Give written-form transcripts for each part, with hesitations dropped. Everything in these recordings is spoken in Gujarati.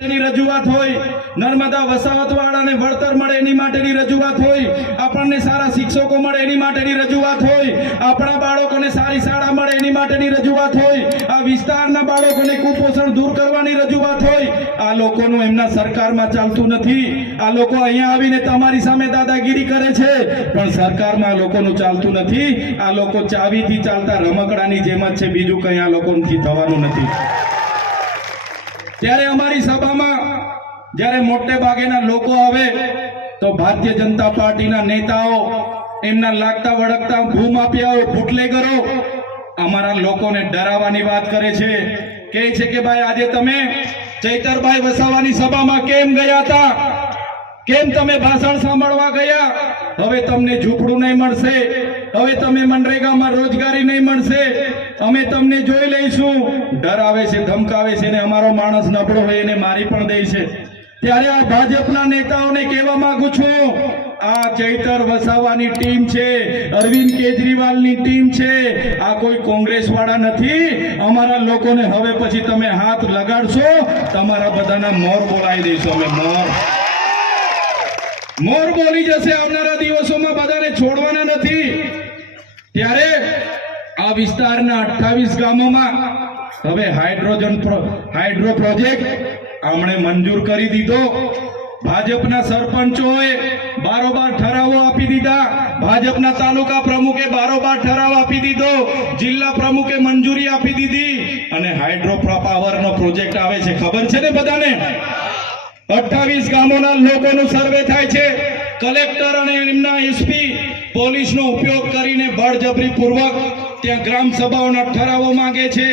ની રજૂઆત હોય, નર્મદા વસાવતવાળાને વળતર મળે એની માટેની રજૂઆત હોય, આપણને સારા શિક્ષકો મળે એની માટેની રજૂઆત હોય, આપણા બાળકોને સારી શાળા મળે એની માટેની રજૂઆત હોય, આ વિસ્તારના બાળકોને કુપોષણ દૂર કરવાની રજૂઆત હોય. આ લોકોનું એમના સરકારમાં ચાલતું નથી. આ લોકો અહીંયા આવીને તમારી સામે દાદાગીરી કરે છે, પણ સરકારમાં આ લોકોનું ચાલતું નથી. આ લોકો ચાવીથી ચાલતા રમકડાની જેમ જ છે, બીજું કંઈ આ લોકોથી થવાનું નથી. ત્યારે અમારી સભામાં જ્યારે મોટે ભાગેના લોકો આવે તો ભારતીય જનતા પાર્ટીના નેતાઓ એમના લાગતા વળગતા ભૂમાફિયાઓ બુટલેગરો અમારા લોકોને ડરાવવાની વાત કરે છે. કહે છે કે ભાઈ આજે તમે ચૈતરભાઈ વસાવાની સભામાં કેમ ગયા હતા, કેમ તમે ભાષણ સાંભળવા ગયા? હવે તમને ઝૂંપડું નહીં મળશે, હવે તમે મનરેગામાં રોજગારી નહીં મળશે, અમે તમને જોઈ લઈશું. ડરાવે છે, ધમકાવે છે ને અમારો માણસ નબળો હોય એને મારી પણ દે છે. ત્યારે આ ભાજપના નેતાઓને કહેવા માંગુ છું, આ ચૈતર વસાવાની ટીમ છે, અરવિંદ કેજરીવાલની ટીમ છે, આ કોઈ કોંગ્રેસ વાળા નથી. અમારા લોકોને હવે પછી તમે હાથ લગાડશો, તમારા બધાના મોર બોલાવી દઈશું. અમે મોર બોલી જશે આવનારા દિવસોમાં, બધાને છોડવાના નથી. ત્યારે આ વિસ્તારના 28 ગામોમાં હવે હાઇડ્રો પ્રોજેક્ટ આમણે મંજૂર કરી દીધો. ભાજપના સરપંચોએ બારોબાર ઠરાવો આપી દીધા, ભાજપના તાલુકા પ્રમુખે બારોબાર ઠરાવ આપી દીધો, જિલ્લા પ્રમુખે મંજૂરી આપી દીધી અને હાઇડ્રો પાવરનો પ્રોજેક્ટ આવે છે. ખબર છે ને બધાને? 28 ગામોના લોકોનું સર્વે થાય છે. કલેક્ટર અને એમના એસપી પોલીસનો ઉપયોગ કરીને બળજબરી પૂર્વક ત્યાં ગ્રામ સભાઓના ઠરાવો માંગે છે,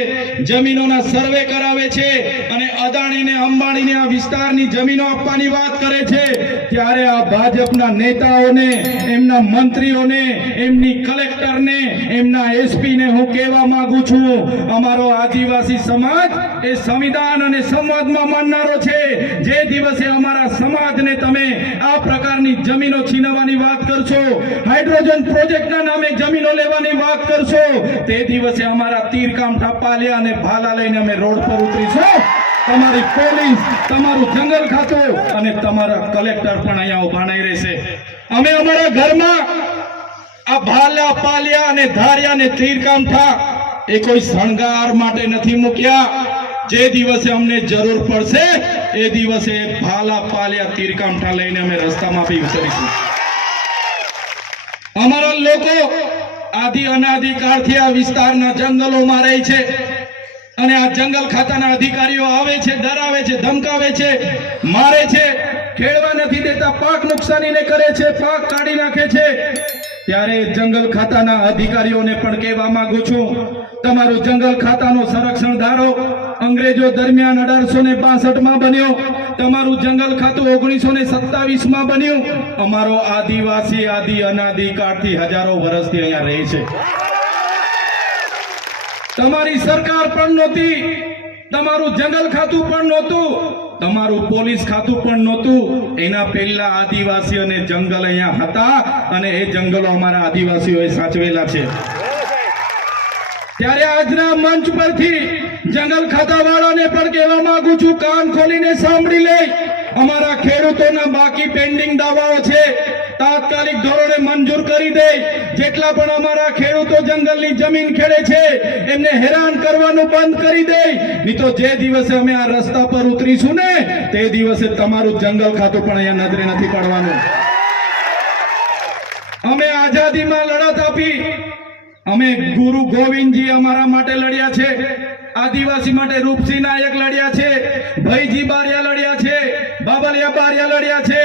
જમીનોના સર્વે કરાવે છે અને અદાણીને અંબાણીને આ વિસ્તારની જમીનો આપવાની વાત કરે છે. ત્યારે આ ભાજપના નેતાઓને, એમના મંત્રીઓને, એમની કલેક્ટરને, એમના એસપીને હું કહેવા માંગુ છું, અમારો આદિવાસી સમાજ એ સંવિધાન અને સંવાદમાં માનનારો છે. જે દિવસે અમારા સમાજને તમે આ પ્રકારની જમીનો છીનવવાની વાત કરશો, હાઇડ્રોજન પ્રોજેક્ટના નામે જમીનો લેવાની વાત કરશો, તે દિવસે અમારા તીરકામઠા, પાલિયા અને ભાલા લઈને અમે રોડ પર ઉતરીશું. તમારી પોલીસ, તમારું જંગલ ખાતું અને તમારા કલેક્ટર પણ અહીંયા ઉભા નહીં રહેશે. અમે અમારા ઘરમાં આ ભાલા, પાલિયા અને ધારિયા અને તીરકામઠા એ કોઈ શણગાર માટે નથી મૂક્યા. જે દિવસે અમને જરૂર પડશે એ દિવસે ભાલા, પાલિયા, તીરકામઠા લઈને અમે રસ્તામાં બી ઉતરીશું. અમારા લોકો આદિ અનાદિકાળથી આ વિસ્તારના જંગલોમાં રહે છે અને આ જંગલ ખાતાના અધિકારીઓ આવે છે, ડરાવે છે, ધમકાવે છે, મારે છે, ખેડવા નથી દેતા, પાક નુકસાનીને કરે છે, પાક કાઢી નાખે છે. ત્યારે જંગલ ખાતાના અધિકારીઓને પણ કહેવા માંગુ છું, તમારું જંગલ ખાતાનો સંરક્ષણ ધારો અંગ્રેજો દરમિયાન 1862માં બન્યો, તમારું જંગલ ખાતું 1927માં બન્યું. અમારો આદિવાસી આદિ અનાદિકાળથી હજારો વર્ષથી અહીંયા રહે છે. તમારી સરકાર પણ નહોતી, તમારું જંગલ ખાતું પણ નહોતું, તમારું પોલીસ ખાતું પણ નહોતું. એના પહેલા આદિવાસી અને જંગલ અહીંયા હતા અને એ જંગલો અમારા આદિવાસીઓએ સાચવેલા છે. ત્યારે આજના મંચ પરથી જંગલ ખાતા વાળાને પણ કહેવા માંગુ છું, કાન ખોલીને સાંભળી લે. અમારા ખેડૂતોના બાકી પેન્ડિંગ દાવાઓ છે, તાત્કાલિક ધોરણે મંજૂર કરી દે. જેટલા પણ અમારા ખેડૂતો જંગલની જમીન ખેડે છે એમને હેરાન કરવાનું બંધ કરી દે. નહીં તો જે દિવસે અમે આ રસ્તા પર ઉતરીશું ને તે દિવસે તમારું જંગલ ખાતું પણ અહીંયા નજરે નથી પડવાનું. અમે આઝાદીમાં લડત આપી, અમે ગુરુ ગોવિંદજી અમારા માટે લડ્યા છે, આદિવાસી માટે રૂપસિંહ નાયક લડ્યા છે, ભૈજી બારિયા લડ્યા છે, બાબલિયા બારિયા લડ્યા છે,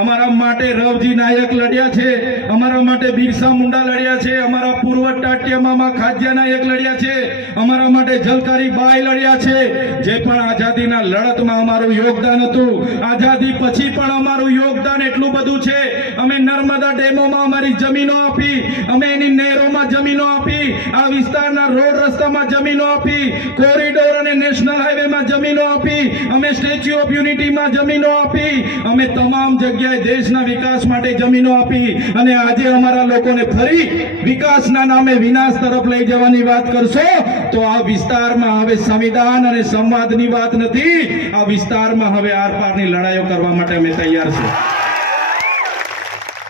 અમારા માટે રવજી નાયક લડ્યા છે, અમારા માટે બિરસા મુંડા લડ્યા છે, અમારા પૂર્વ ટાટિયામાં ખાજ્યા નાયક લડ્યા છે, અમારા માટે ઝલકારી બાઈ લડ્યા છે. જે પણ આઝાદીના લડતમાં અમારું યોગદાન હતું, આઝાદી પછી પણ અમારું યોગદાન એટલું બધું છે. અમે નર્મદા ડેમોમાં અમારી જમીનો આપી, અમે એની નહેરોમાં જમીનો આપી, આ વિસ્તારના રોડ રસ્તામાં જમીનો આપી, કોરિડોર અને નેશનલ હાઈવેમાં જમીનો આપી, અમે સ્ટેચ્યુ ઓફ યુનિટીમાં જમીનો આપી, અમે તમામ જગ્યાએ દેશના વિકાસ માટે જમીનો આપી અને આજે અમારા લોકોને ફરી વિકાસના નામે વિનાશ તરફ લઈ જવાની વાત કરશો તો આ વિસ્તારમાં હવે સંવિધાન અને સંવાદની વાત નથી, આ વિસ્તારમાં હવે આરપારની લડાઈઓ કરવા માટે અમે તૈયાર છે.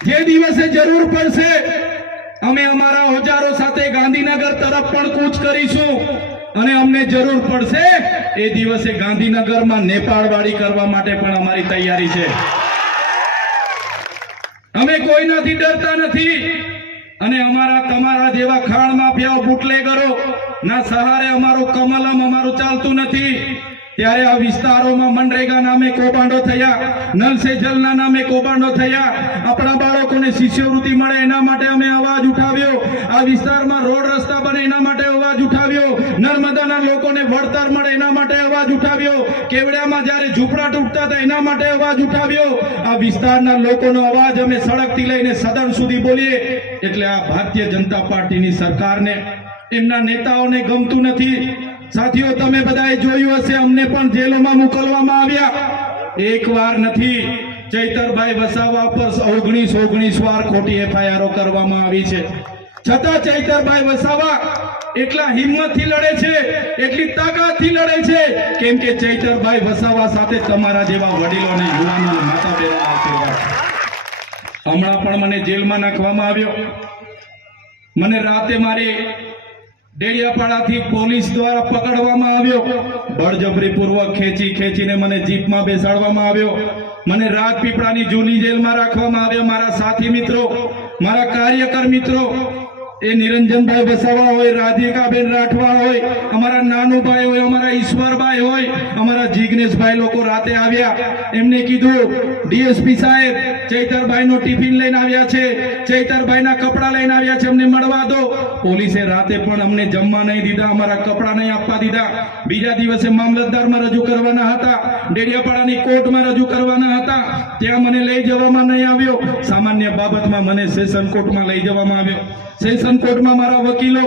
જે દિવસે જરૂર પડશે અમે અમારા ઓજારો સાથે ગાંધીનગર તરફ પણ કૂચ કરીશું અને અમને જરૂર પડશે એ દિવસે ગાંધીનગરમાં નેપાળવાડી કરવા માટે પણ અમારી તૈયારી છે. અમે કોઈનાથી ડરતા નથી અને અમારા તમારા જેવા ખાણ માફિયાઓ બુટલેગરો ના સહારે અમારું કમલમ અમારું ચાલતું નથી. ત્યારે આ વિસ્તારોમાં મનરેગા નામે કૌભાંડો થયા, નલ સે જલના નામે કૌભાંડો થયા, આપણા બાળકોને શિષ્યવૃત્તિ મળે એના માટે અમે અવાજ ઉઠાવ્યો, આ વિસ્તારમાં રોડ રસ્તા બને એના માટે અવાજ ઉઠાવ્યો, નર્મદાના લોકોને વળતર મળે એના માટે અવાજ ઉઠાવ્યો, કેવડિયામાં જ્યારે ઝૂંપડા તૂટતા હતા એના માટે અવાજ ઉઠાવ્યો. આ વિસ્તારના લોકોનો અવાજ અમે સડકથી લઈને સદન સુધી બોલીએ. એટલે આ ભારતીય જનતા પાર્ટીની સરકારને એમના નેતાઓને ગમતું નથી. સાથીઓ, તમે બધાએ જોયું હશે, અમને પણ જેલોમાં મોકલવામાં આવ્યા. એક વાર નથી, ચૈતરભાઈ વસાવા પર 19 વાર ખોટી એફઆઈઆર કરવામાં આવી છે. છતાં ચૈતરભાઈ વસાવા એટલા હિંમતથી લડે છે, એટલી તાકાતથી લડે છે કેમ કે ચૈતરભાઈ વસાવા સાથે તમારા જેવા વડીલો અને યુવાનો અને માતા બહેનોના આશીર્વાદ છે. હમણાં પણ મને જેલમાં નાખવામાં આવ્યો. મને રાતે મારી ડેડિયાપાડાથી પોલીસ દ્વારા પકડવામાં આવ્યો. બળજબરીપૂર્વક ખેંચીને મને જીપમાં બેસાડવામાં આવ્યો. મને રાજપીપળાની જૂની જેલમાં રાખવામાં આવ્યો. મારા સાથી મિત્રો, મારા કાર્યકર મિત્રો, એ નિરંજનભાઈ વસાવા હોય, રાધિકાબેન રાઠવા હોય, અમારા નાનુભાઈ હોય, અમારા ઈશ્વરભાઈ હોય, અમારા જિગ્નેશભાઈ લોકો રાતે આવ્યા. એમને કીધું, ડીએસપી સાહેબ ચૈતરભાઈનો ટિફિન લઈને આવ્યા છે, ચૈતરભાઈના કપડા લઈને આવ્યા છે, અમને મળવા દો. પોલીસે રાતે પણ અમને જમવા નહીં દીધા, અમારા કપડા નહીં આપવા દીધા. બીજા દિવસે મામલતદારમાં રજૂ કરવાના હતા, ડેડિયાપાડાની કોર્ટમાં રજૂ કરવાના હતા, ત્યાં મને લઈ જવામાં નહીં આવ્યો. સામાન્ય બાબતમાં મને સેશન કોર્ટમાં લઈ જવામાં આવ્યો. સેશન કોર્ટમાં મારા વકીલો,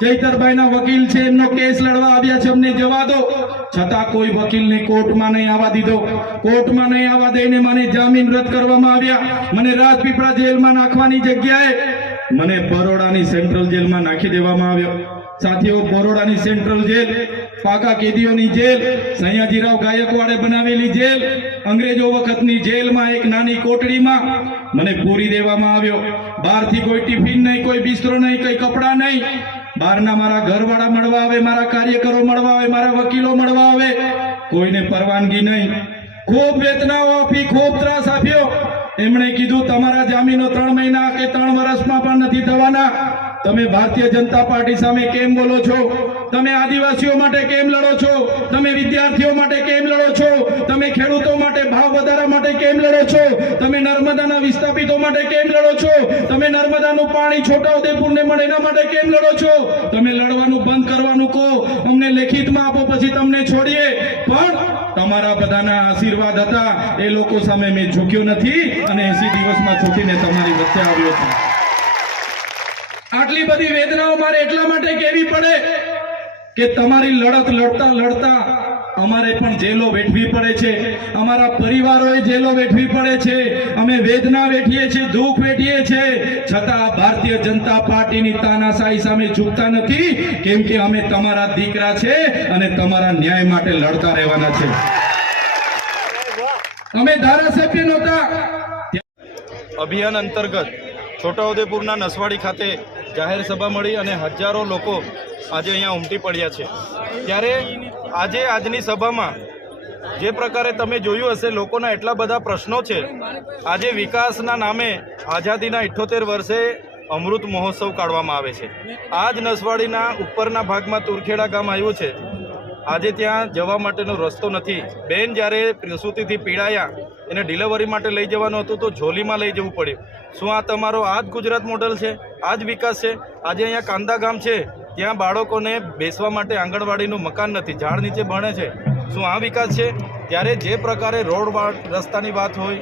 ચૈતરભાઈના વકીલ છે, એમનો કેસ લડવા આવ્યા છે, અમને જવા દો. છતાં કોઈ વકીલને કોર્ટમાં નહીં આવવા દીધો. કોર્ટમાં નહીં આવવા દઈને મને જામીન રદ કરવામાં આવ્યા. મને રાજપીપળા જેલમાં નાખવાની જગ્યાએ મને બરોડાની સેન્ટ્રલ જેલમાં નાખી દેવામાં આવ્યો. સાથીઓ, બરોડાની સેન્ટ્રલ જેલ પાકા કેદીઓની જેલ, સયાજીરાવ ગાયકવાડે બનાવેલી જેલ, અંગ્રેજો વખતની જેલમાં એક નાની કોટડીમાં મને પૂરી દેવામાં આવ્યો. બહારથી કોઈ ટિફિન નહીં, કોઈ બિસ્તરો નહીં, કોઈ કપડા નહીં. બહારના મારા ઘરવાળા મળવા આવે, મારા કાર્યકરો મળવા આવે, મારા વકીલો મળવા આવે, કોઈને પરવાનગી નહીં. ખૂબ વેતનાઓ આપી, ખૂબ ત્રાસ આપ્યો. એમણે કીધું, તમારા જામીનો 3 મહિના કે 3 વર્ષમાં પણ નથી થવાના. તમે ભારતીય જનતા પાર્ટી સામે કેમ બોલો છો? તમે આદિવાસીઓ માટે કેમ લડો છો? તમે વિદ્યાર્થીઓ માટે કેમ લડો છો? તમે ખેડૂતો માટે ભાવ વધારા માટે કેમ લડો છો? તમે નર્મદાના વિસ્થાપિતો માટે કેમ લડો છો? તમે નર્મદાનું પાણી છોટાઉદેપુરને મળે એના માટે કેમ લડો છો? તમે લડવાનું બંધ કરવાનું કહો, અમને લેખિતમાં આપો, પછી તમને છોડીએ. પણ તમારા બધાના આશીર્વાદ હતા, એ લોકો સામે મેં ઝૂક્યો નથી અને 80 દિવસમાં છૂટીને તમારી વચ્ચે આવ્યો છું. આટલી બધી વેદનાઓ મારે એટલા માટે કહેવી પડે કે તમારી લડત લડતા અમારે પણ જેલો વેઠવી પડે છે, અમારા પરિવારોએ જેલો વેઠવી પડે છે, અમે વેદના વેઠીએ છીએ, દુઃખ વેઠીએ છીએ. છતાં ભારતીય જનતા પાર્ટીની તાનાશાહી સામે ઝૂકતા નથી કેમ કે અમે તમારા દીકરા છે અને તમારા ન્યાય માટે લડતા રહેવાના છે. અમે ધારાસભ્ય નહોતા. અભિયાન અંતર્ગત છોટાઉદેપુરના નસવાડી ખાતે જાહેર સભા મળી અને હજારો લોકો આજે અહીંયા ઉમટી પડ્યા છે. ત્યારે આજની સભામાં જે પ્રકારે તમે જોયું હશે, લોકોના એટલા બધા પ્રશ્નો છે. આજે વિકાસના નામે આઝાદીના 78 વર્ષે અમૃત મહોત્સવ કાઢવામાં આવે છે. આજ નસવાડીના ઉપરના ભાગમાં તુરખેડા ગામ આવ્યું છે. આજે ત્યાં જવા માટેનો રસ્તો નથી. બેન જ્યારે પ્રસૂતિથી પીડાયા, એને ડિલિવરી માટે લઈ જવાનું હતું તો ઝોલીમાં લઈ જવું પડ્યું. શું આ તમારો આ જ ગુજરાત મોડલ છે? આ જ વિકાસ છે? આજે અહીંયા કાંદા ગામ છે, ત્યાં બાળકોને બેસવા માટે આંગણવાડીનું મકાન નથી, ઝાડ નીચે ભણે છે. શું આ વિકાસ છે? ત્યારે જે પ્રકારે રોડ રસ્તાની વાત હોય,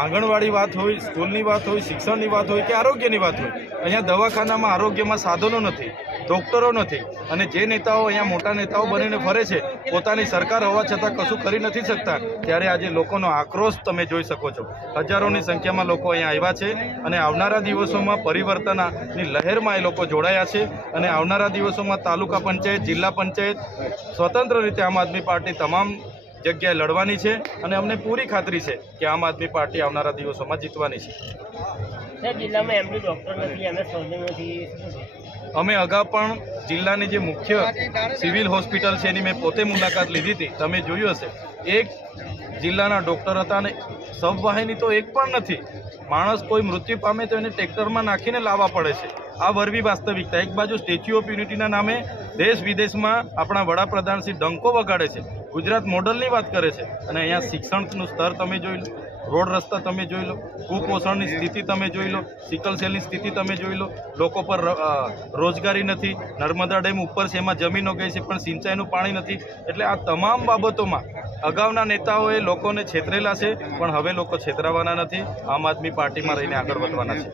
આંગણવાડી વાત હોય, સ્કૂલની વાત હોય, શિક્ષણની વાત હોય કે આરોગ્યની વાત હોય, અહીંયા દવાખાનામાં આરોગ્યમાં સાધનો નથી. ડૉક્ટરો નથી. અને જે નેતાઓ અહીંયા મોટા નેતાઓ બનીને ફરે છે, પોતાની સરકાર હોવા છતાં કશું કરી નથી શકતા, ત્યારે આજે લોકોનો આક્રોશ તમે જોઈ શકો છો. હજારોની સંખ્યામાં લોકો અહીંયા આવ્યા છે અને આવનારા દિવસોમાં પરિવર્તનની લહેરમાં એ લોકો જોડાયા છે. અને આવનારા દિવસોમાં તાલુકા પંચાયત, જિલ્લા પંચાયત સ્વતંત્ર રીતે આમ આદમી પાર્ટી તમામ જગ્યાએ લડવાની છે અને અમને પૂરી ખાતરી છે કે આમ આદમી પાર્ટી આવનારા દિવસોમાં જીતવાની છે. જિલ્લામાં એમડી ડૉક્ટર નથી, એમએસ સર્જન નથી. અમે અગાઉ પણ જિલ્લાની જે મુખ્ય સિવિલ હોસ્પિટલ છે એની મેં પોતે મુલાકાત લીધી હતી. તમે જોયું હશે, એક જિલ્લાના ડૉક્ટર હતા અને સબવાહિની તો એક પણ નથી. માણસ કોઈ મૃત્યુ પામે તો એને ટ્રેક્ટરમાં નાખીને લાવવા પડે છે. આ વરવી વાસ્તવિકતા. એક બાજુ સ્ટેચ્યુ ઓફ યુનિટીના નામે દેશ વિદેશમાં આપણા વડાપ્રધાન શ્રી ડંકો વગાડે છે, ગુજરાત મોડલની વાત કરે છે, અને અહીંયા શિક્ષણનું સ્તર તમે જોઈ લો, રોડ રસ્તા તમે જોઈ લો, કુપોષણની સ્થિતિ તમે જોઈ લો, સિકલ સેલની સ્થિતિ તમે જોઈ લો, લોકો પર રોજગારી નથી, નર્મદા ડેમ ઉપર છે એમાં જમીનો ગઈ છે પણ સિંચાઈનું પાણી નથી. એટલે આ તમામ બાબતોમાં અગાઉના નેતાઓએ લોકોને છેતરેલા છે, પણ હવે લોકો છેતરાવાના નથી. આમ આદમી પાર્ટીમાં રહીને આગળ વધવાના છે.